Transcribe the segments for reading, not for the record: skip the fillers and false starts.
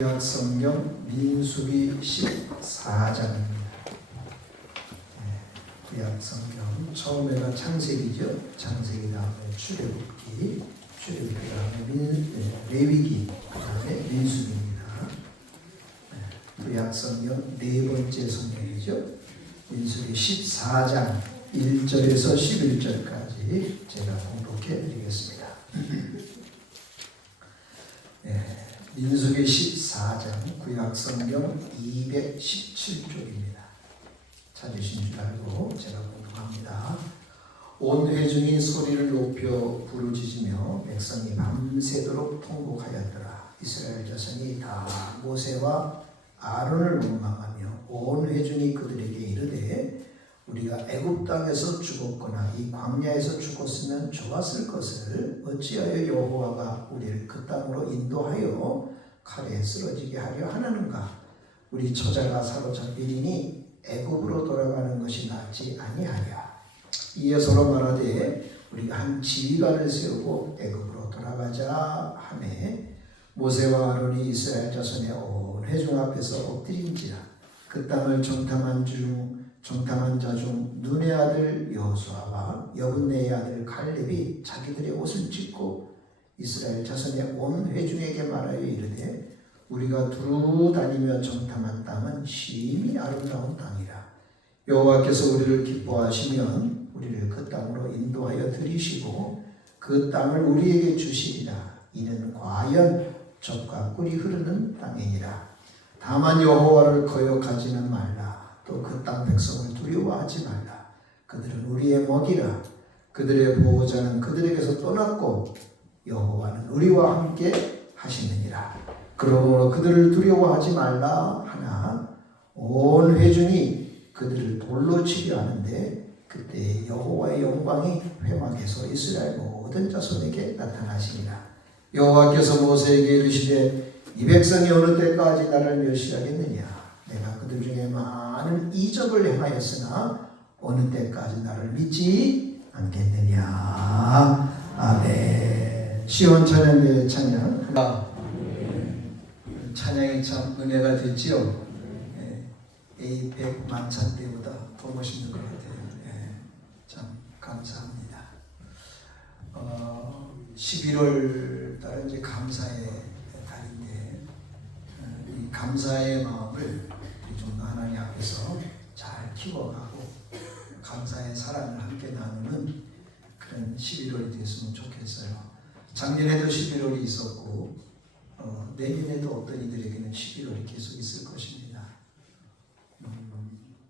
구약 성경 민수기 14장입니다. 구약 성경 처음에가 창세기죠. 창세기 다음에 출애굽기, 출애굽기 다음에 레위기, 그 다음에 민수기입니다. 구약 성경 네 번째 성경이죠. 민수기 14장 1절에서 11절까지 제가 공독해 드리겠습니다. 민수기 14장 구약성경 217쪽입니다. 찾으신 줄 알고 제가 공독합니다. 온 회중이 소리를 높여 부르짖으며 백성이 밤새도록 통곡하였더라. 이스라엘 자손이 다 모세와 아론을 원망하며 온 회중이 그들에게 이르되 우리가 애굽 땅에서 죽었거나 이 광야에서 죽었으면 좋았을 것을 어찌하여 여호와가 우리를 그 땅으로 인도하여 칼에 쓰러지게 하려 하나는가? 우리 처자가 사로잡히리니 애굽으로 돌아가는 것이 낫지 아니하랴. 이에 서로 말하되 우리가 한 지휘관을 세우고 애굽으로 돌아가자 하매 모세와 아론이 이스라엘 자손의 온 회중 앞에서 엎드린지라. 그 땅을 정탐한 자 중 눈의 아들 여호수아와 여분네의 아들 갈렙이 자기들의 옷을 찢고 이스라엘 자손의 온 회중에게 말하여 이르되 우리가 두루 다니며 정탐한 땅은 심히 아름다운 땅이라. 여호와께서 우리를 기뻐하시면 우리를 그 땅으로 인도하여 들이시고 그 땅을 우리에게 주시리라. 이는 과연 젖과 꿀이 흐르는 땅이니라. 다만 여호와를 거역하지는 말라. 또 그 땅 백성을 두려워하지 말라. 그들은 우리의 먹이라. 그들의 보호자는 그들에게서 떠났고 여호와는 우리와 함께 하시느니라. 그러므로 그들을 두려워하지 말라 하나 온 회중이 그들을 돌로 치려 하는데 그때 여호와의 영광이 회막에서 이스라엘 모든 자손에게 나타나시니라. 여호와께서 모세에게 이르시되 이 백성이 어느 때까지 나를 멸시하겠느냐? 내가 그들 중에 많은 이적을 행하였으나 어느 때까지 나를 믿지 않겠느냐. 아멘. 시온 찬양의 찬양. 찬양이 참 은혜가 됐지요. A100 만찬 때보다 더 멋있는 것 같아요. 참 감사합니다. 11월 달은 이제 감사의 달인데 이 감사의 마음을 좀 하나님 앞에서 잘 키워가고 감사의 사랑을 함께 나누는 그런 11월이 됐으면 좋겠어요. 작년에도 11월이 있었고 내년에도 어떤 이들에게는 11월이 계속 있을 것입니다.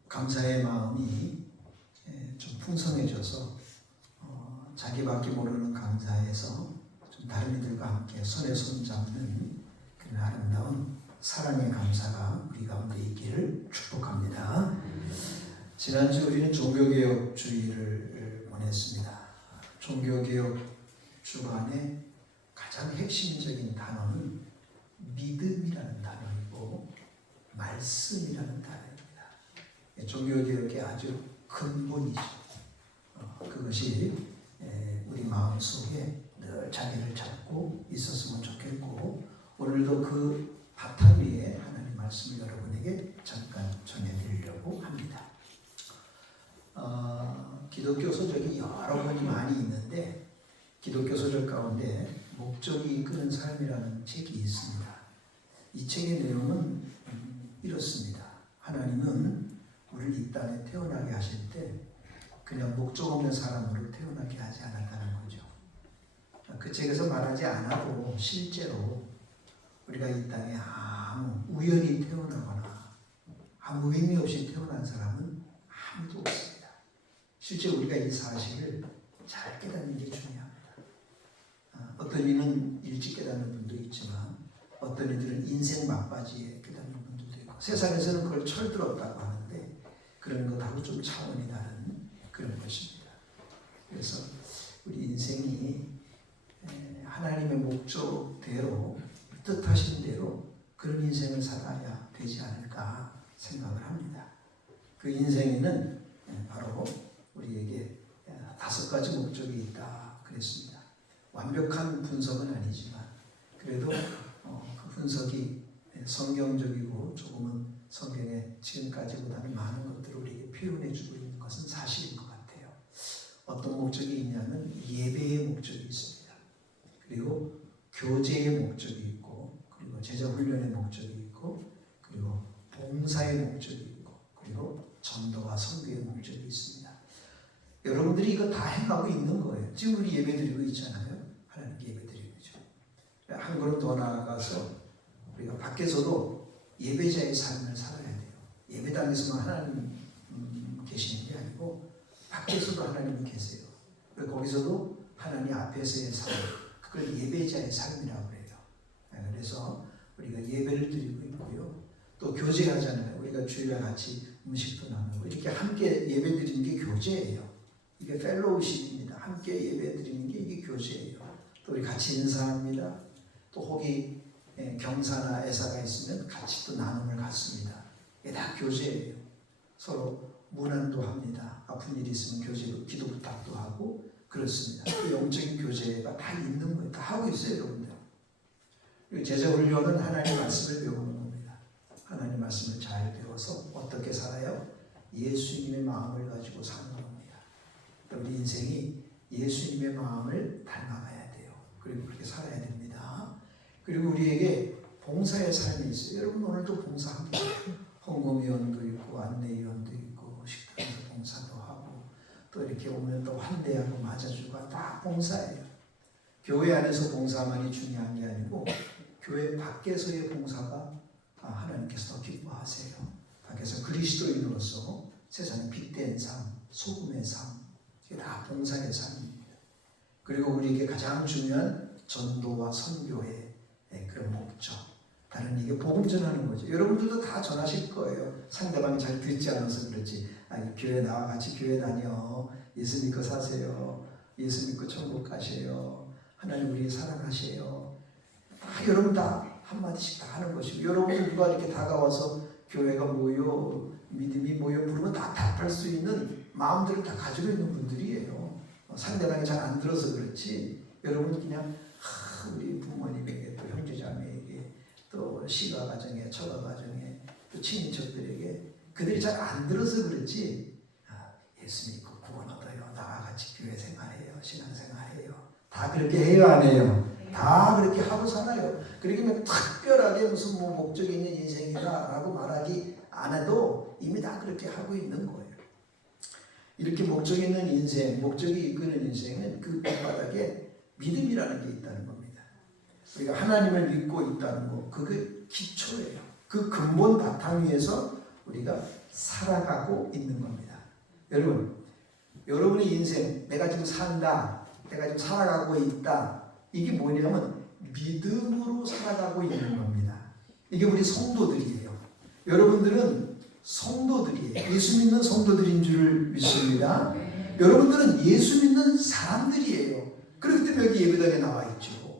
감사의 마음이 좀 풍성해져서 자기밖에 모르는 감사에서 좀 다른 이들과 함께 손에 손 잡는 그런 아름다운 사랑의 감사가 우리 가운데 있기를 축복합니다. 지난주 우리는 종교개혁 주일을 보냈습니다. 종교개혁 주간에 가장 핵심적인 단어는 믿음이라는 단어이고 말씀이라는 단어입니다. 종교개혁의 아주 근본이죠. 그것이 우리 마음속에 늘 자리를 잡고 있었으면 좋겠고 오늘도 그 바탕 위에 하나님 말씀을 여러분에게 잠깐 전해드리려고 합니다. 기독교 소적이 여러 권이 많이 있는데 기독교 소적 가운데 목적이 이끄는 삶이라는 책이 있습니다. 이 책의 내용은 이렇습니다. 하나님은 우리를 이 땅에 태어나게 하실 때 그냥 목적 없는 사람으로 태어나게 하지 않았다는 거죠. 그 책에서 말하지 않아도 실제로 우리가 이 땅에 아무 우연히 태어나거나 아무 의미 없이 태어난 사람은 아무도 없습니다. 실제 우리가 이 사실을 잘 깨닫는 게 중요합니다. 어떤 이는 일찍 깨닫는 분도 있지만 어떤 이들은 인생 막바지에 깨닫는 분들도 있고 세상에서는 그걸 철들었다고 하는데 그런 것하고 좀 차원이 다른 그런 것입니다. 그래서 우리 인생이 하나님의 목적대로 뜻하신 대로 그런 인생을 살아야 되지 않을까 생각을 합니다. 그 인생에는 바로 우리에게 5가지 목적이 있다 그랬습니다. 완벽한 분석은 아니지만 그래도 그 분석이 성경적이고 조금은 성경에 지금까지보다는 많은 것들을 우리에게 표현해주고 있는 것은 사실인 것 같아요. 어떤 목적이 있냐면 예배의 목적이 있습니다. 그리고 교제의 목적이 있고, 그리고 제자훈련의 목적이 있고, 그리고 봉사의 목적이 있고, 그리고 전도와 선교의 목적이 있습니다. 여러분들이 이거 다 행하고 있는 거예요. 지금 우리 예배드리고 있잖아요. 하나님께 예배드리고 있죠. 한 걸음 더 나아가서 우리가 밖에서도 예배자의 삶을 살아야 돼요. 예배당에서만 하나님 계시는 게 아니고 밖에서도 하나님이 계세요. 거기서도 하나님 앞에서의 삶, 그걸 예배자의 삶이라고 해요. 그래서 우리가 예배를 드리고 있고요. 또 교제하잖아요. 우리가 주일날 같이 음식도 나누고 이렇게 함께 예배 드리는 게 교제예요. 이게 펠로우십입니다. 함께 예배 드리는 게 이게 교제예요. 또 우리 같이 인사합니다. 또 혹이 경사나 애사가 있으면 같이 또 나눔을 갖습니다. 이게 다 교제예요. 서로 문안도 합니다. 아픈 일이 있으면 기도 부탁도 하고 그렇습니다. 그 영적인 교제가 다 있는 거예요. 다 하고 있어요, 여러분들. 그리고 제자훈련은 하나님 말씀을 배우는 겁니다. 하나님 말씀을 잘 배워서 어떻게 살아요? 예수님의 마음을 가지고 사는 겁니다. 우리 인생이 예수님의 마음을 닮아가야 돼요. 그리고 그렇게 살아야 됩니다. 그리고 우리에게 봉사의 삶이 있어요. 여러분 오늘도 봉사합니다. 헌금위원도 있고 안내위원도 있고 식당에서 봉사도 하고 또 이렇게 오면 또 환대하고 맞아주고 다 봉사예요. 교회 안에서 봉사만이 중요한 게 아니고 교회 밖에서의 봉사가 하나님께서 더 기뻐하세요. 밖에서 그리스도인으로서 세상에 빛된 삶, 소금의 삶, 이게 다 봉사의 삶입니다. 그리고 우리에게 가장 중요한 전도와 선교의 그런 목적. 다른 이게 복음 전하는 거죠. 여러분들도 다 전하실 거예요. 상대방이 잘 듣지 않아서 그렇지. 교회 나와 같이 교회 다녀. 예수 믿고 사세요. 예수 믿고 천국 가세요. 하나님 우리 사랑하세요. 다 여러분 다 한마디씩 다 하는 것이고 여러분 누가 이렇게 다가와서 교회가 뭐요? 믿음이 뭐요? 부르면 다 답할 수 있는 마음들을 다 가지고 있는 분들이에요. 상대방이 잘 안 들어서 그렇지 여러분 그냥 우리 부모님에게 또 형제자매에게 또 시가 가정에 처가 가정에 또 친인척들에게 그들이 잘 안 들어서 그렇지 예수 믿고 구원 얻어요. 나와 같이 교회 생활해요. 신앙생활해요. 다 그렇게 해요 안 해요? 다 그렇게 하고 살아요. 그러면 특별하게 무슨 목적이 있는 인생이다라고 말하기 안 해도 이미 다 그렇게 하고 있는 거예요. 이렇게 목적이 있는 인생, 목적이 이끄는 인생은 그 밑바닥에 믿음이라는 게 있다는 겁니다. 우리가 하나님을 믿고 있다는 거, 그게 기초예요. 그 근본 바탕 위에서 우리가 살아가고 있는 겁니다. 여러분의 인생, 내가 지금 산다, 내가 지금 살아가고 있다, 이게 뭐냐면 믿음으로 살아가고 있는 겁니다. 이게 우리 성도들이에요. 여러분들은 성도들이에요. 예수 믿는 성도들인 줄 믿습니다. 여러분들은 예수 믿는 사람들이에요. 그렇기 때문에 여기 예배당에 나와 있죠.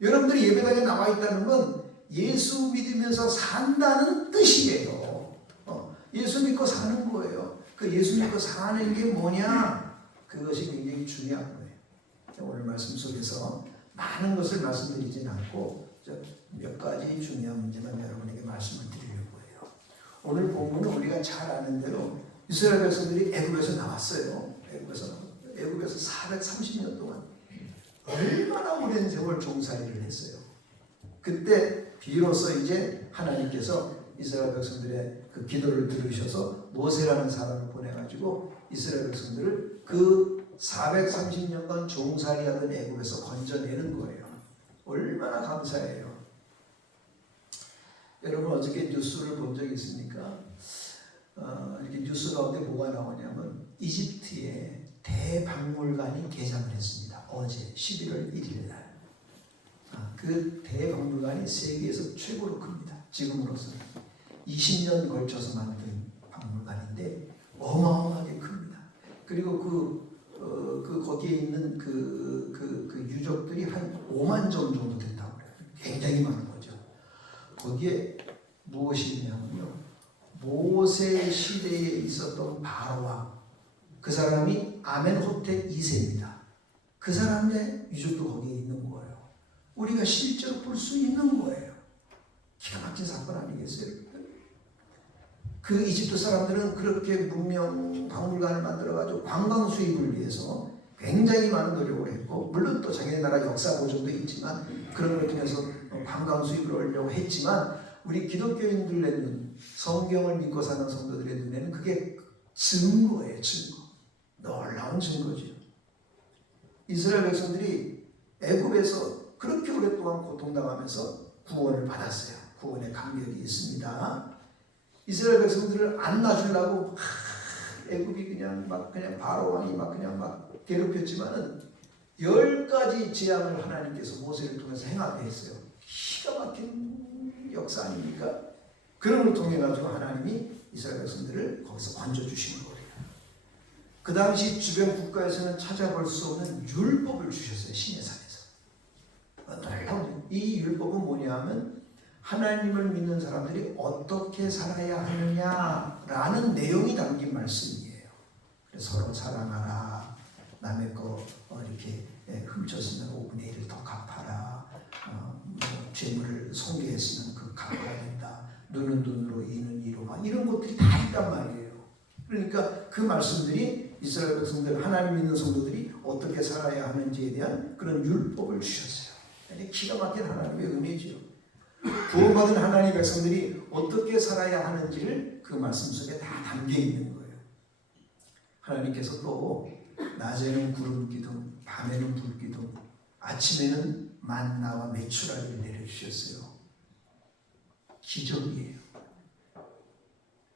여러분들이 예배당에 나와 있다는 건 예수 믿으면서 산다는 뜻이에요. 예수 믿고 사는 거예요. 그 예수 믿고 사는 게 뭐냐? 그것이 굉장히 중요한 거예요. 오늘 말씀 속에서 많은 것을 말씀드리진 않고 몇 가지 중요한 문제만 여러분에게 말씀을 드리려고 해요. 오늘 본문은 우리가 잘 아는 대로 이스라엘 백성들이 애굽에서 나왔어요. 애굽에서 430년 동안 얼마나 오랜 세월 종살이를 했어요. 그때 비로소 이제 하나님께서 이스라엘 백성들의 그 기도를 들으셔서 모세라는 사람을 보내가지고 이스라엘 백성들을 그 430년간 종살이하던 애굽에서 건져내는 거예요. 얼마나 감사해요. 여러분 어저께 뉴스를 본 적이 있습니까? 이렇게 뉴스 가운데 뭐가 나오냐면 이집트에 대박물관이 개장을 했습니다. 어제 11월 1일 날. 그 대박물관이 세계에서 최고로 큽니다. 지금으로서는 20년 걸쳐서 만든 박물관인데 어마어마하게 큽니다. 그리고 거기에 있는 그 유적들이 한 5만 점 정도 된다고 해요. 굉장히 많은 거죠. 거기에 무엇이 있냐면요. 모세 시대에 있었던 바로왕, 그 사람이 아멘호텔 2세입니다. 그 사람의 유적도 거기에 있는 거예요. 우리가 실제로 볼 수 있는 거예요. 그 이집트 사람들은 그렇게 문명 박물관을 만들어가지고 관광 수입을 위해서 굉장히 많은 노력을 했고, 물론 또 자기네 나라 역사 보존도 있지만 그런 걸 통해서 관광 수입을 얻으려고 했지만, 우리 기독교인들 눈, 성경을 믿고 사는 성도들의 눈에는 그게 증거예요. 증거. 놀라운 증거죠. 이스라엘 백성들이 애굽에서 그렇게 오랫동안 고통당하면서 구원을 받았어요. 구원의 감격이 있습니다. 이스라엘 백성들을 안 놔주려고 애굽이 그냥 바로 왕이 그냥 괴롭혔지만은 10가지 재앙을 하나님께서 모세를 통해서 행하게 했어요. 기가 막힌 역사 아닙니까? 그런 걸 통해 가지고 하나님이 이스라엘 백성들을 거기서 건져 주시는 거예요. 그 당시 주변 국가에서는 찾아볼 수 없는 율법을 주셨어요. 시내산에서. 놀라운 이 율법은 뭐냐면 하나님을 믿는 사람들이 어떻게 살아야 하느냐라는 내용이 담긴 말씀이에요. 그래서 서로 사랑하라, 남의 거 이렇게 훔쳤으면 5분의 1을 더 갚아라, 죄물을 손괴했으면 그 갚아야 된다, 눈은 눈으로 이는 이로, 이런 것들이 다 있단 말이에요. 그러니까 그 말씀들이 이스라엘 백성들, 하나님 믿는 성도들이 어떻게 살아야 하는지에 대한 그런 율법을 주셨어요. 기가 막힌 하나님의 은혜죠. 구원받은 하나님의 백성들이 어떻게 살아야 하는지를 그 말씀 속에 다 담겨 있는 거예요. 하나님께서 또 낮에는 구름 기둥, 밤에는 불 기둥, 아침에는 만나와 메추라기를 내려주셨어요. 기적이에요.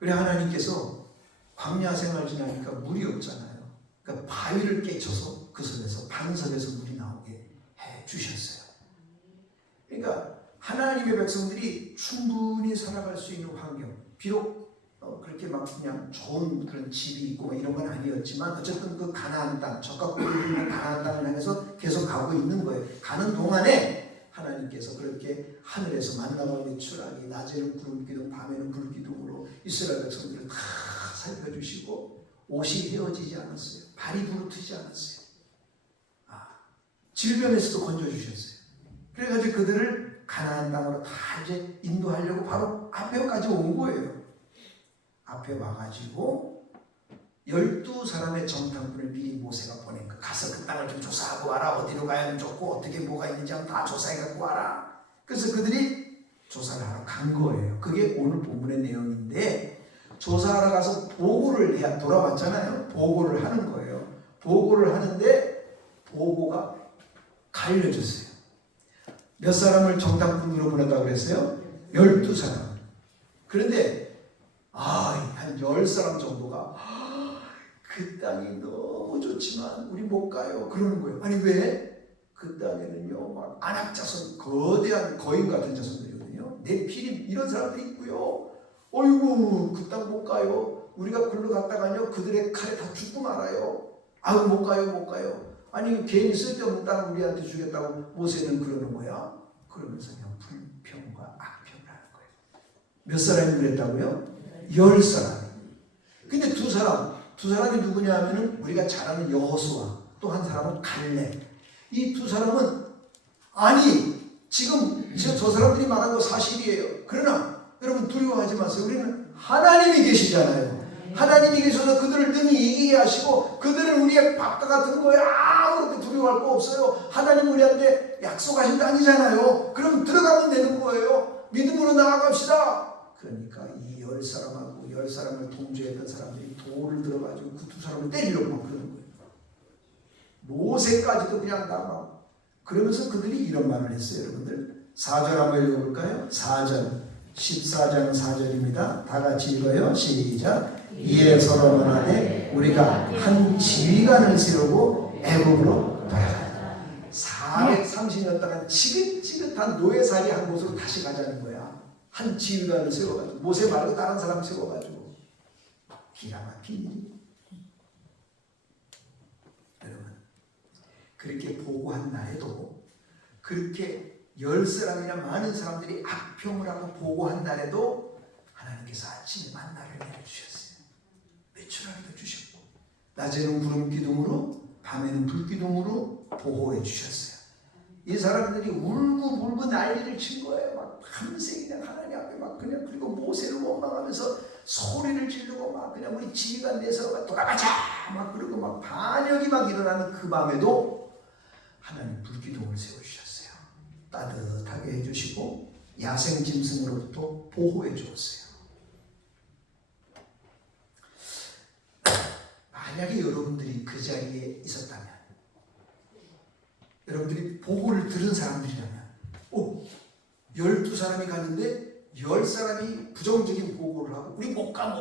그래 하나님께서 광야 생활 지나니까 물이 없잖아요. 그러니까 바위를 깨쳐서 그 속에서 반석에서 물이 나오게 해 주셨어요. 그러니까 하나님의 백성들이 충분히 살아갈 수 있는 환경, 비록 그렇게 그냥 좋은 그런 집이 있고 이런 건 아니었지만 어쨌든 그 가나안 땅, 적과 꿀이 있는 가나안 땅을 향해서 계속 가고 있는 거예요. 가는 동안에 하나님께서 그렇게 하늘에서 만나와 메추라기, 낮에는 구름 기둥, 밤에는 불 기둥으로 이스라엘 백성들을 다 살펴주시고, 옷이 헤어지지 않았어요. 발이 부르트지 않았어요. 질병에서도 건져주셨어요. 그래가지고 그들을 가나안 땅으로 다 이제 인도하려고 바로 앞에까지 온 거예요. 앞에 와가지고 12사람의 정탐꾼을 미리 모세가 보낸 거. 가서 그 땅을 좀 조사하고 와라. 어디로 가야 좋고 어떻게 뭐가 있는지 다 조사해갖고 와라. 그래서 그들이 조사를 하러 간 거예요. 그게 오늘 본문의 내용인데, 조사하러 가서 보고를 해야 돌아왔잖아요. 보고를 하는 거예요. 보고를 하는데 보고가 갈려졌어요. 몇 사람을 정탐꾼으로 보냈다고 그랬어요? 12사람. 그런데 한 10사람 정도가 그 땅이 너무 좋지만 우리 못 가요. 그러는 거예요. 아니 왜? 그 땅에는요 막 안악자손, 거대한 거인 같은 자손들이거든요. 네피림 이런 사람들이 있고요. 어이구 그 땅 못 가요. 우리가 글로 갔다가요 그들의 칼에 다 죽고 말아요. 아유 못 가요. 아니 괜히 쓸데없는 땅을 우리한테 주겠다고 모세는 그러는 거야. 그러면서 그냥 불평과 악평을 하는 거예요. 몇 사람이 그랬다고요? 10사람. 근데 두 사람이 누구냐 하면은 우리가 잘 아는 여호수아, 또 한 사람은 갈렙. 이 두 사람은 지금 저 사람들이 말한 거 사실이에요. 그러나 여러분 두려워하지 마세요. 우리는 하나님이 계시잖아요. 하나님이 계셔서 그들을 능히 이기게 하시고, 그들은 우리의 밥과 같은 거에 아무것도 두려워할 거 없어요. 하나님 우리한테 약속하신 땅이잖아요. 그럼 들어가면 되는 거예요. 믿음으로 나아갑시다. 그러니까 이 10사람하고 10사람을 통제했던 사람들이 돌을 들어가지고 그 두 사람을 때리려고 막 그러는 거예요. 모세까지도 그냥 막 그러면서 그들이 이런 말을 했어요. 여러분들 4절 한번 읽어볼까요? 4절 14장 4절입니다. 다 같이 읽어요. 시작. 이에 서로 말하되 우리가 한 지휘관을 세우고 애굽으로 돌아가자. 430년 동안 지긋지긋한 노예살이 한 곳으로 다시 가자는 거야. 한 지휘관을 세워가지고, 모세 말고 다른 사람 세워가지고. 기가 막힌 일이. 여러분 그렇게 보고한 날에도, 그렇게 10사람이나 많은 사람들이 악평을 하고 보고한 날에도 하나님께서 아침에 만나를 내려주셨어요. 메추라기도 주셨고, 낮에는 구름 기둥으로, 밤에는 불 기둥으로 보호해 주셨어요. 이 사람들이 울고 난리를 친 거예요. 막 밤새 그냥 하나님 앞에 막 그냥 그냥 그리고 모세를 원망하면서 소리를 지르고 막 그냥 우리 지휘관 내서 돌아가자 막 그러고 막 반역이 막 일어나는 그 밤에도 하나님 불기둥을 세우셨어요. 따뜻하게 해주시고 야생 짐승으로부터 보호해 주었어요. 만약에 여러분들이 그 자리에 있었다면, 여러분들이 보고를 들은 사람들이라면, 12사람이 갔는데 10사람이 부정적인 보고를 하고 우리 못 가.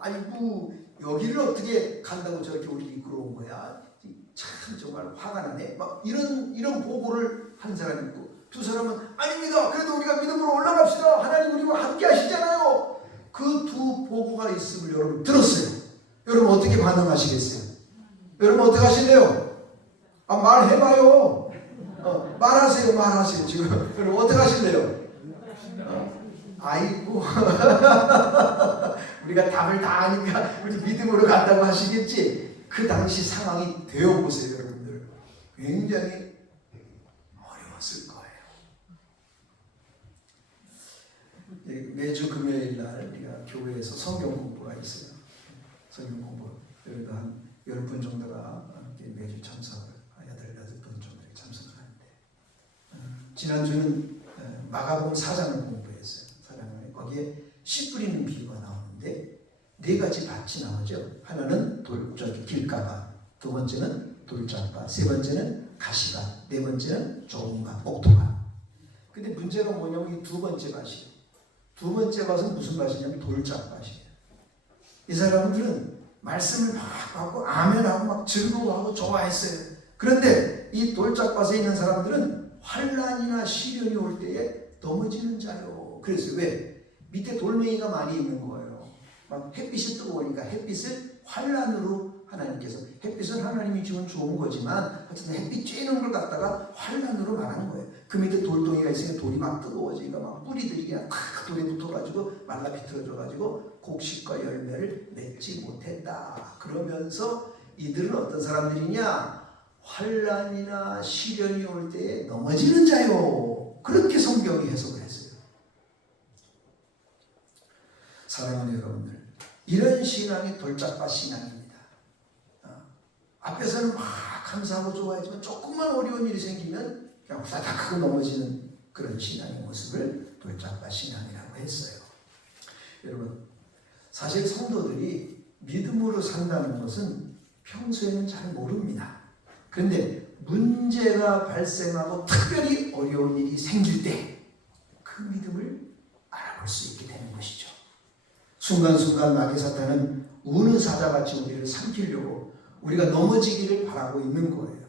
아이고 여기를 어떻게 간다고 저렇게 우리 이끌어 온 거야. 참 정말 화가 나네. 막 이런 보고를 한 사람이 있고, 두 사람은 아닙니다. 그래도 우리가 믿음으로 올라갑시다. 하나님 우리와 함께 하시잖아요. 그 두 보고가 있음을 여러분 들었어요. 여러분 어떻게 반응하시겠어요? 여러분 어떻게 하실래요? 말해봐요. 말하세요. 지금 여러분 어떻게 하실래요? 아이고 우리가 답을 다 아니까 우리 믿음으로 간다고 하시겠지. 그 당시 상황이 되어보세요. 여러분들 굉장히 어려웠을 거예요. 매주 금요일날 우리가 교회에서 성경 공부가 있어요. 성경 공부 그래도 한 10분 정도가 매주 참석을 8분 정도에 참석을 하는데, 지난주는 마가복음 4장을 공부했어요. 4장을 거기에 씨 뿌리는 비유가 나오는데 4가지 밭이 나오죠. 하나는 길가밭, 두 번째는 돌짝밭, 세 번째는 가시밭, 네 번째는 좋은 밭, 옥토밭. 근데 문제가 뭐냐면 이 두 번째 밭이에요. 두 번째 밭은 무슨 밭이냐면 돌짝밭이에요. 이 사람들은 말씀을 막 받고 아멘하고 막 즐거워하고 좋아했어요. 그런데 이 돌짝밭에 있는 사람들은 환난이나 시련이 올 때에 넘어지는 자요. 그래서 왜? 밑에 돌멩이가 많이 있는 거예요. 막 햇빛이 뜨거우니까 햇빛을 환난으로 하나님께서, 햇빛은 하나님이 주면 좋은 거지만 어쨌든 햇빛 쬐는 걸 갖다가 환난으로 말하는 거예요. 그 밑에 돌덩이가 있으니까 돌이 막 뜨거워지니까 막 뿌리들이 그냥 탁 돌에 붙어가지고 말라 비틀어져가지고 곡식과 열매를 맺지 못했다. 그러면서 이들은 어떤 사람들이냐? 환난이나 시련이 올 때에 넘어지는 자요. 그렇게 성경이 해석을 했어요. 사랑하는 여러분들, 이런 신앙이 돌짝밭 신앙입니다. 앞에서는 막 감사하고 좋아하지만 조금만 어려운 일이 생기면 그냥 후다닥 하고 넘어지는 그런 신앙의 모습을 돌짝밭 신앙이라고 했어요. 여러분, 사실 성도들이 믿음으로 산다는 것은 평소에는 잘 모릅니다. 그런데 문제가 발생하고 특별히 어려운 일이 생길 때 그 믿음을 알아볼 수 있게 되는 것이죠. 순간순간 마귀 사탄은 우는 사자같이 우리를 삼키려고 우리가 넘어지기를 바라고 있는 거예요.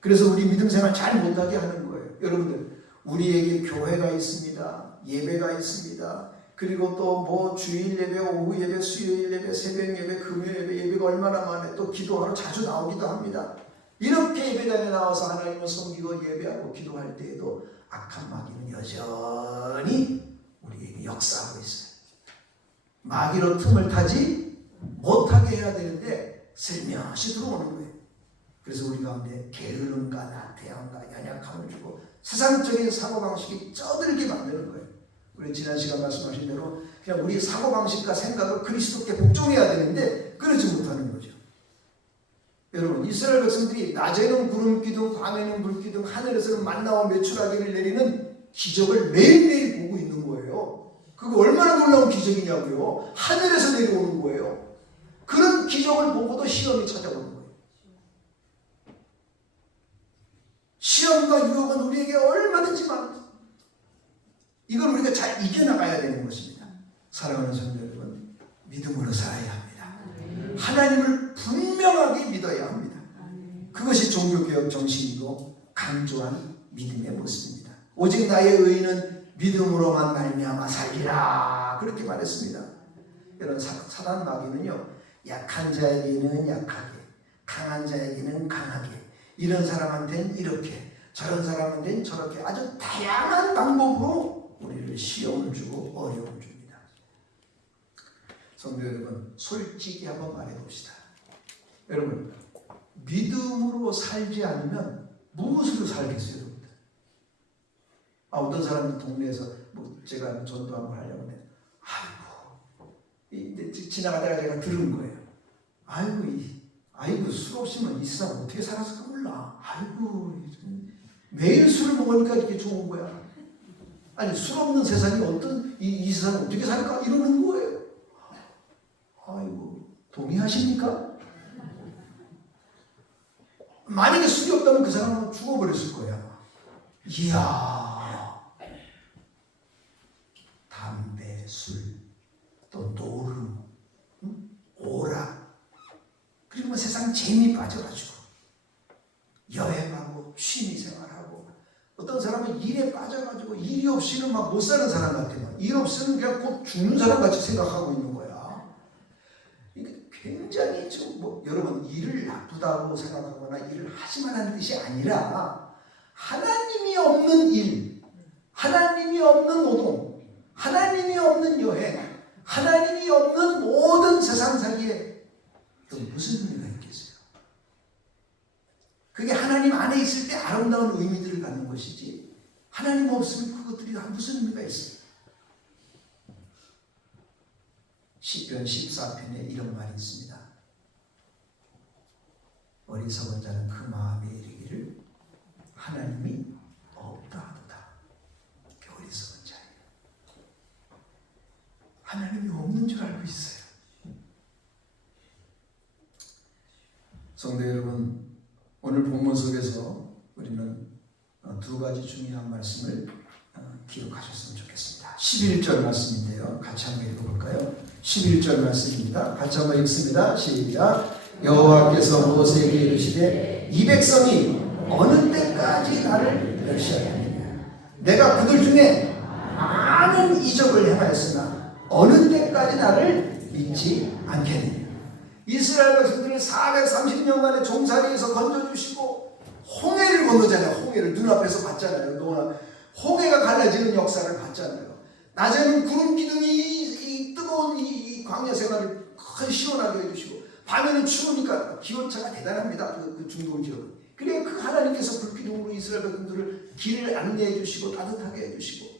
그래서 우리 믿음 생활 잘 못하게 하는 거예요. 여러분들, 우리에게 교회가 있습니다. 예배가 있습니다. 그리고 또 뭐 주일 예배, 오후 예배, 수요일 예배, 새벽 예배, 금요 예배, 예배가 얼마나 많아요. 또 기도하러 자주 나오기도 합니다. 이렇게 예배당에 나와서 하나님을 섬기고 예배하고 기도할 때에도 악한 마귀는 여전히 우리에게 역사하고 있어요. 마귀로 틈을 타지 못하게 해야 되는데 슬며시 들어오는 거예요. 그래서 우리 가운데 게으름과 나태함과 연약함을 주고 세상적인 사고방식이 쩌들게 만드는 거예요. 우리 지난 시간 말씀하신 대로 그냥 우리 사고방식과 생각을 그리스도께 복종해야 되는데 그러지 못하는 거죠. 여러분, 이스라엘 백성들이 낮에는 구름 기둥, 밤에는 불 기둥, 하늘에서는 만나와 메추라기를 내리는 기적을 매일매일 보고 있는 거예요. 그거 얼마나 놀라운 기적이냐고요. 하늘에서 내려오는 거예요. 그런 기적을 보고도 시험이 찾아오는 거예요. 시험과 유혹은 우리에게 얼마든지 많습니다. 이걸 우리가 잘 이겨나가야 되는 것입니다. 사랑하는 성도 여러분, 믿음으로 살아야 합니다. 하나님을 분명하게 믿어야 합니다. 그것이 종교개혁 정신이고 강조한 믿음의 모습입니다. 오직 나의 의인은 믿음으로만 말미암아 살리라, 그렇게 말했습니다. 이런 사단 마귀는요, 약한 자에게는 약하게, 강한 자에게는 강하게, 이런 사람한테는 이렇게, 저런 사람한테는 저렇게 아주 다양한 방법으로 우리를 시험을 주고 어려움을 줍니다. 성도 여러분, 솔직히 한번 말해봅시다. 여러분, 믿음으로 살지 않으면 무엇으로 살겠어요? 여러분들? 어떤 사람들 동네에서 제가 전도 한번 하려고 했는데 아이고, 지나가다가 제가 들은 거예요. 아이고, 술 없으면 이 세상 어떻게 살았을까 몰라. 아이고, 매일 술을 먹으니까 이게 좋은 거야. 아니, 술 없는 세상이 이 세상 어떻게 살까? 이러는 거예요. 아이고, 동의하십니까? 만약에 술이 없다면 그 사람은 죽어버렸을 거야. 이야, 담배, 술, 또 노름, 오락, 그리고 세상 재미 빠져가지고 여행하고 취미생활하고, 어떤 사람은 일에 빠져가지고 일이 없이는 막 못 사는 사람 같아요. 일 없이는 그냥 곧 죽는 사람 같이 생각하고 있는 거야. 이게 굉장히 여러분, 일을 나쁘다고 생각하거나 일을 하지만 하는 뜻이 아니라, 하나님이 없는 일, 하나님이 없는 노동, 하나님이 없는 여행, 하나님이 없는 모든 세상 살기에 무슨 의미가 있겠어요? 그게 하나님 안에 있을 때 아름다운 의미들을 갖는 것이지, 하나님 없으면 그것들이 무슨 의미가 있어요? 시편 14편에 이런 말이 있습니다. 어리석은 자는 그 마음에 이르기를 하나님이 없다 하도다. 그게 어리석은 자예요. 하나님이 없는 줄 알고 있어요. 성도 여러분, 오늘 본문 속에서 우리는 두 가지 중요한 말씀을 기록하셨으면 좋겠습니다. 11절 말씀인데요. 같이 한번 읽어볼까요? 11절 말씀입니다. 같이 한번 읽습니다. 시작. 여호와께서 모세에게 이르시되 이 백성이 어느 때까지 나를 멸시하느냐. 내가 그들 중에 많은 이적을 행하였으나 어느 때까지 나를 믿지 않겠느냐. 이스라엘 백성들을 430년간의 종살이에서 건져주시고 홍해를 건너잖아요. 홍해를 눈앞에서 봤잖아요. 홍해가 갈라지는 역사를 봤잖아요. 낮에는 구름 기둥이 이 뜨거운 이 광야 생활을 시원하게 해주시고, 밤에는 추우니까 기온차가 대단합니다. 그 중동 지역은. 그래, 그 하나님께서 불기둥으로 이스라엘 백성들을 길을 안내해 주시고 따뜻하게 해주시고,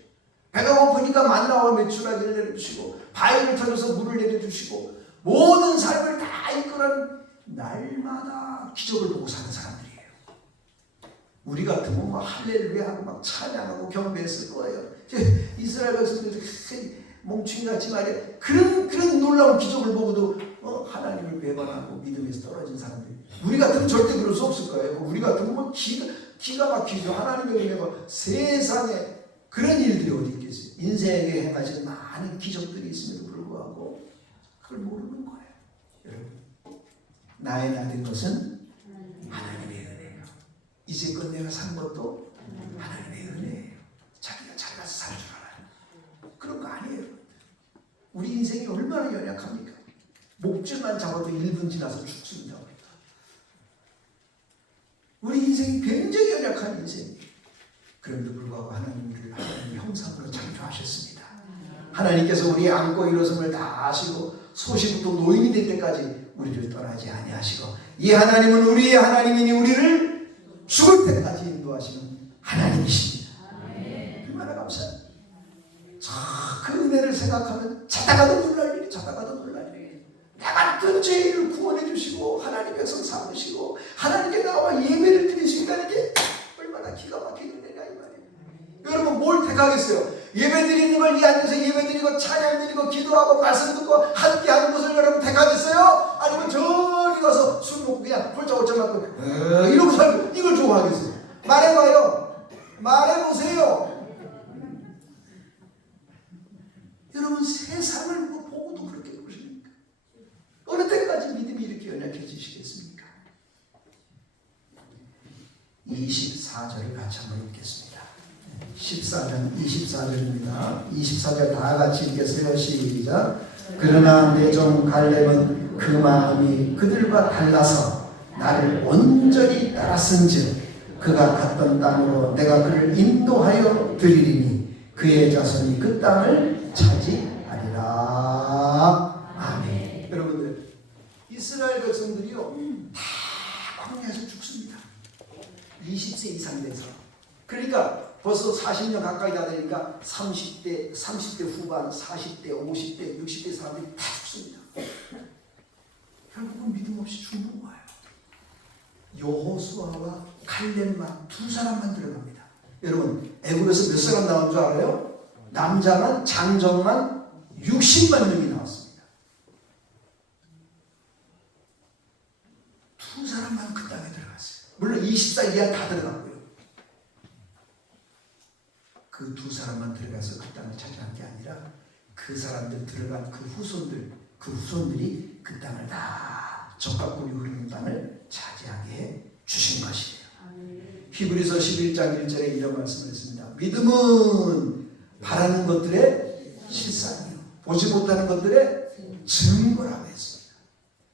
배가 고프니까 만나와 메추라기를 내려주시고, 바위를 터져서 물을 내려주시고, 모든 삶을 다 이끌어낸 날마다 기적을 보고 사는 사람들이에요. 우리 같으면 막 할렐루야 하고 막 찬양하고 경배했을 거예요. 이스라엘 백성들이 멍충이같이 말이야. 그런 놀라운 기적을 보고도 하나님을 배반하고 믿음에서 떨어진 사람들. 우리 같으면 절대 그럴 수 없을 거예요. 우리 같으면 뭐 기가 막히죠. 하나님의 은혜가 세상에 그런 일들이 어디 있겠어요. 인생에 행하신 많은 기적들이 있음에도 불구하고 그걸 모르는 거예요. 여러분, 나의 나 된 것은 하나님의 은혜예요. 이제껏 내가 산 것도 하나님의 은혜예요. 자기가 잘 가서 살 줄 알아요. 그런 거 아니에요. 우리 인생이 얼마나 연약합니까? 목줄만 잡아도 1분 지나서 죽습니다. 우리 인생이 굉장히 연약한 인생이에요. 그럼에도 불구하고 하나님을 하나님의 형상으로 창조하셨습니다. 하나님께서 우리의 안고 일어섬을 다 아시고 소시부터 노인이 될 때까지 우리를 떠나지 아니하시고, 이 하나님은 우리의 하나님이니 우리를 죽을 때까지 인도하시는 하나님이십니다. 얼마나 감사합니다. 그 은혜를 생각하면 자다가도 놀랄 일이, 자다가도 놀랄 일이. 나 같은 죄인을 구원해 주시고 하나님 백성 삼으시고 하나님께 나와 예배를 드릴 수 있다는 게 얼마나 기가 막힌 은혜냐 이 말이에요. 여러분, 뭘 택하겠어요? 예배 드리는 걸 이 안에서 예배 드리고 찬양 드리고 기도하고 말씀 듣고 함께 하는 것을 여러분 택하겠어요? 아니면 저리 가서 술 먹고 그냥 홀짝홀짝 맞고 이러고 살고 이걸 좋아하겠어요? 말해봐요. 말해보세요. 여러분, 세상을 보고도 그렇게 보십니까? 어느 때까지 믿음이 이렇게 연약해지시겠습니까? 24절을 같이 한번 읽겠습니다. 14장 24절입니다. 24절 다 같이 읽겠어요. 시작. 그러나 내 종 갈렙은 그 마음이 그들과 달라서 나를 온전히 따랐은즉 그가 갔던 땅으로 내가 그를 인도하여 드리리니 그의 자손이 그 땅을 차지하리라. 아멘. 여러분들, 이스라엘 백성들이요 다 광야에서 죽습니다. 20세 이상 돼서. 그러니까 벌써 40년 가까이 다 되니까 30대 후반, 40대, 50대, 60대 사람들이 다 죽습니다. 결국은 믿음 없이 죽는 거예요. 여호수아와 칼렙만 두 사람만 들어갑니다. 여러분, 애굽에서 몇 사람 나온 줄 알아요? 남자만, 장정만 60만 명이 나왔습니다. 두 사람만 그 땅에 들어갔어요. 물론 20살 이하 다 들어갔고요. 그 두 사람만 들어가서 그 땅을 차지한 게 아니라 그 사람들 들어간 그 후손들이 그 땅을 다 적각군이 흐르는 땅을 차지하게 해 주신 것이에요. 히브리서 11장 1절에 이런 말씀을 했습니다. 믿음은 바라는 것들의 실상이요 보지 못하는 것들의 증거라고 했습니다.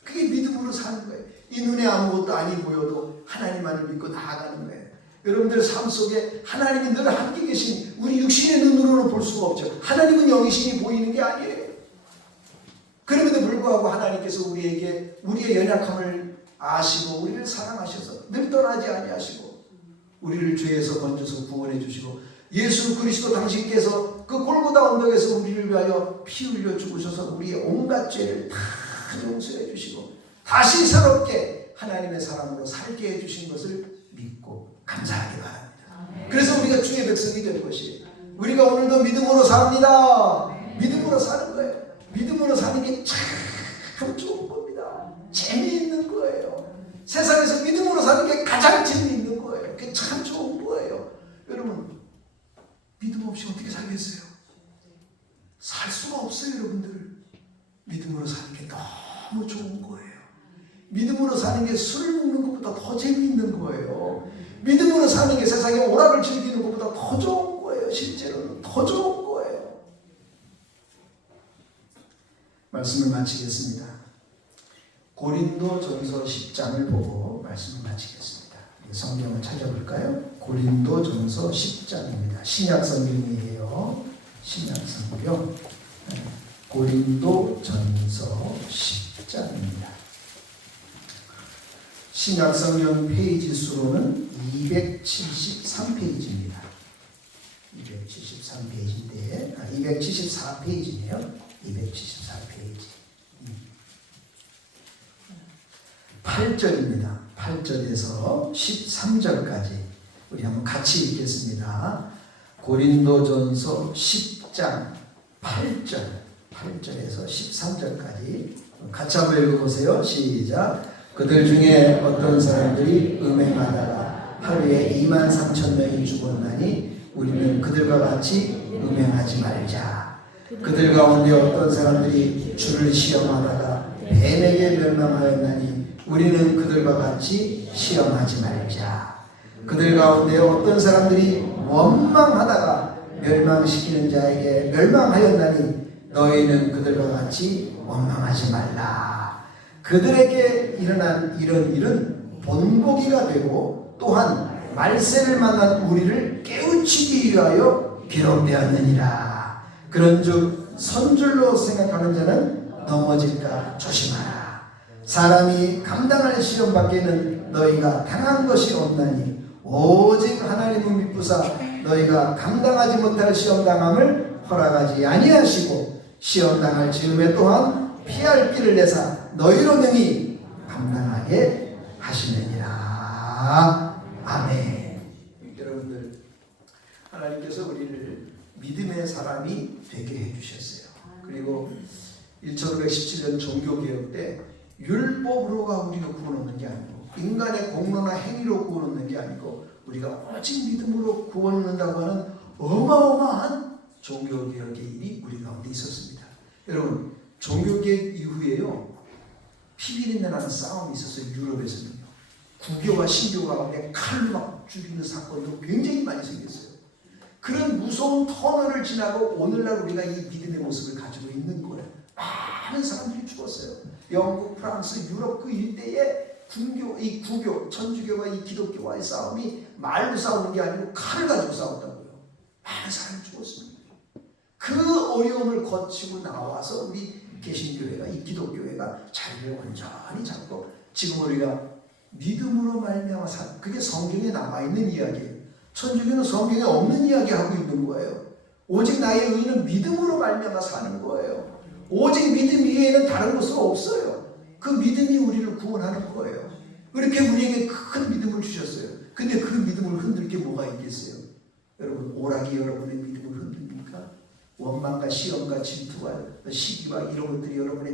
그게 믿음으로 사는 거예요. 이 눈에 아무것도 아니 보여도 하나님만을 믿고 나아가는 거예요. 여러분들 삶 속에 하나님이 늘 함께 계신, 우리 육신의 눈으로는 볼 수가 없죠. 하나님은 영이신이 보이는 게 아니에요. 그럼에도 불구하고 하나님께서 우리에게 우리의 연약함을 아시고 우리를 사랑하셔서 늘 떠나지 아니하시고 우리를 죄에서 건져서 구원해 주시고, 예수 그리스도 당신께서 그 골고다 언덕에서 우리를 위하여 피 흘려 죽으셔서 우리의 온갖 죄를 다 용서해 주시고 다시 새롭게 하나님의 사람으로 살게 해 주신 것을 믿고 감사하기 바랍니다. 그래서 우리가 주의 백성이 될 것이에요. 우리가 오늘도 믿음으로 삽니다. 믿음으로 사는 거예요. 믿음으로 사는 게 참 좋은 겁니다. 재미있는 거예요. 세상에서 믿음으로 사는 게 가장 재미있는 거예요. 그게 참 좋은 거예요. 여러분, 믿음 없이 어떻게 살겠어요? 살 수가 없어요. 여러분들, 믿음으로 사는 게 너무 좋은 거예요. 믿음으로 사는 게 술 먹는 것보다 더 재미있는 거예요. 믿음으로 사는 게 세상에 오락을 즐기는 것보다 더 좋은 거예요. 실제로는 더 좋은 거예요. 말씀을 마치겠습니다. 고린도전서 10장을 보고 말씀을 마치겠습니다. 성경을 찾아볼까요? 고린도전서 10장입니다. 신약 성경이에요. 신약 성경. 고린도전서 10장입니다. 신약 성경 페이지 수로는 273페이지입니다. 273페이지인데, 274페이지네요. 274페이지. 8절입니다. 8절에서 13절까지 우리 한번 같이 읽겠습니다. 고린도전서 10장 8절에서 13절까지 같이 한번 읽어보세요. 시작. 그들 중에 어떤 사람들이 음행하다가 하루에 23,000명이 죽었나니 우리는 그들과 같이 음행하지 말자. 그들 가운데 어떤 사람들이 주를 시험하다가 뱀에게 멸망하였나니 우리는 그들과 같이 시험하지 말자. 그들 가운데 어떤 사람들이 원망하다가 멸망시키는 자에게 멸망하였나니 너희는 그들과 같이 원망하지 말라. 그들에게 일어난 이런 일은 본보기가 되고 또한 말세를 만난 우리를 깨우치기 위하여 기록되었느니라. 그런즉 선줄로 생각하는 자는 넘어질까 조심하라. 사람이 감당할 시험 밖에는 너희가 당한 것이 없나니 오직 하나님을 믿부사 너희가 감당하지 못할 시험당함을 허락하지 아니하시고 시험당할 즈음에 또한 피할 길을 내사 너희로 능히 감당하게 하시느니라. 아멘. 여러분들, 하나님께서 우리를 믿음의 사람이 되게 해주셨어요. 그리고 1517년 종교개혁 때 율법으로가 우리가 구원 얻는 게 아니고 인간의 공로나 행위로 구원 얻는 게 아니고 우리가 오직 믿음으로 구원 얻는다고 하는 어마어마한 종교개혁의 일이 우리 가운데 있었습니다. 여러분, 종교개혁 이후에요, 피비린내 나는 싸움이 있었어요. 유럽에서는요. 구교와 신교가 가운데 칼로 막 죽이는 사건도 굉장히 많이 생겼어요. 그런 무서운 터널을 지나고 오늘날 우리가 이 믿음의 모습을 가지고 있는 거예요. 많은 사람들이 죽었어요. 영국, 프랑스, 유럽 그 일대에 이 구교, 천주교와 이 기독교와의 싸움이 말로 싸우는 게 아니고 칼을 가지고 싸웠다고요. 많은 사람이 죽었습니다. 그 어려움을 거치고 나와서 우리 개신교회가, 이 기독교회가 자리를 온전히 잡고 지금 우리가 믿음으로 말미암아 그게 성경에 남아있는 이야기예요. 천주교는 성경에 없는 이야기하고 있는 거예요. 오직 나의 의는 믿음으로 말미암아 사는 거예요. 오직 믿음 이외에는 다른 것은 없어요. 그 믿음이 우리를 구원하는 거예요. 그렇게 우리에게 큰 믿음을 주셨어요. 근데 그 믿음을 흔들 게 뭐가 있겠어요? 여러분, 오락이 여러분의 믿음을 흔듭니까? 원망과 시험과 질투와 시기와 이런 것들이 여러분의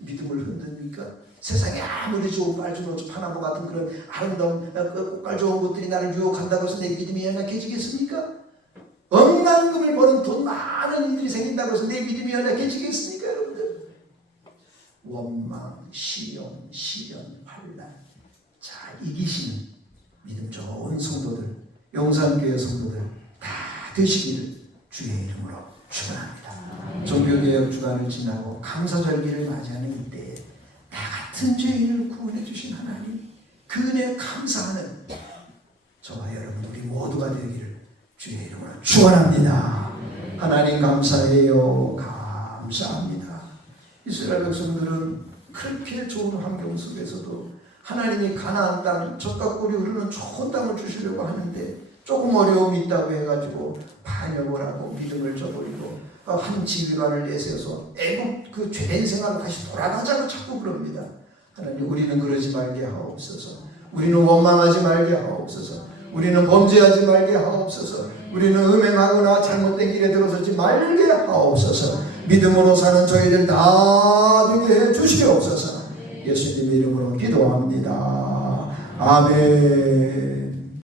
믿음을 흔듭니까? 세상에 아무리 좋은 빨주 노초 파나무 같은 그런 아름다운 꽃갈 좋은 것들이 나를 유혹한다고 해서 내 믿음이 연약해지겠습니까? 억만금을 버는 돈 많은 일들이 생긴다고 해서 내 믿음이 연약해지겠습니까, 여러분들? 원망, 시험, 시련, 환난 잘 이기시는 믿음 좋은 성도들, 용산교회 성도들 다 되시기를 주의 이름으로 축원합니다. 종교개혁 주간을 지나고 감사절기를 맞이하는 이때에 나 같은 죄인을 구원해 주신 하나님, 그 은혜에 감사하는 저와 여러분 우리 모두가 되기를 주의 이름으로 축원합니다. 하나님 감사해요. 감사합니다. 이스라엘 백성들은 그렇게 좋은 환경 속에서도 하나님이 가나안 땅, 젖과 꿀이 흐르는 좋은 땅을 주시려고 하는데 조금 어려움이 있다고 해가지고 반역을 하고 믿음을 저버리고 한 지휘관을 내세워서 애국 그 죄된 생활로 다시 돌아가자고 자꾸 그럽니다. 하나님, 우리는 그러지 말게 하옵소서. 우리는 원망하지 말게 하옵소서. 우리는 범죄하지 말게 하옵소서. 우리는 음행하거나 잘못된 길에 들어서지 말게 하옵소서. 믿음으로 사는 저희들 다 되게 해 주시옵소서. 예수님의 이름으로 기도합니다. 아멘.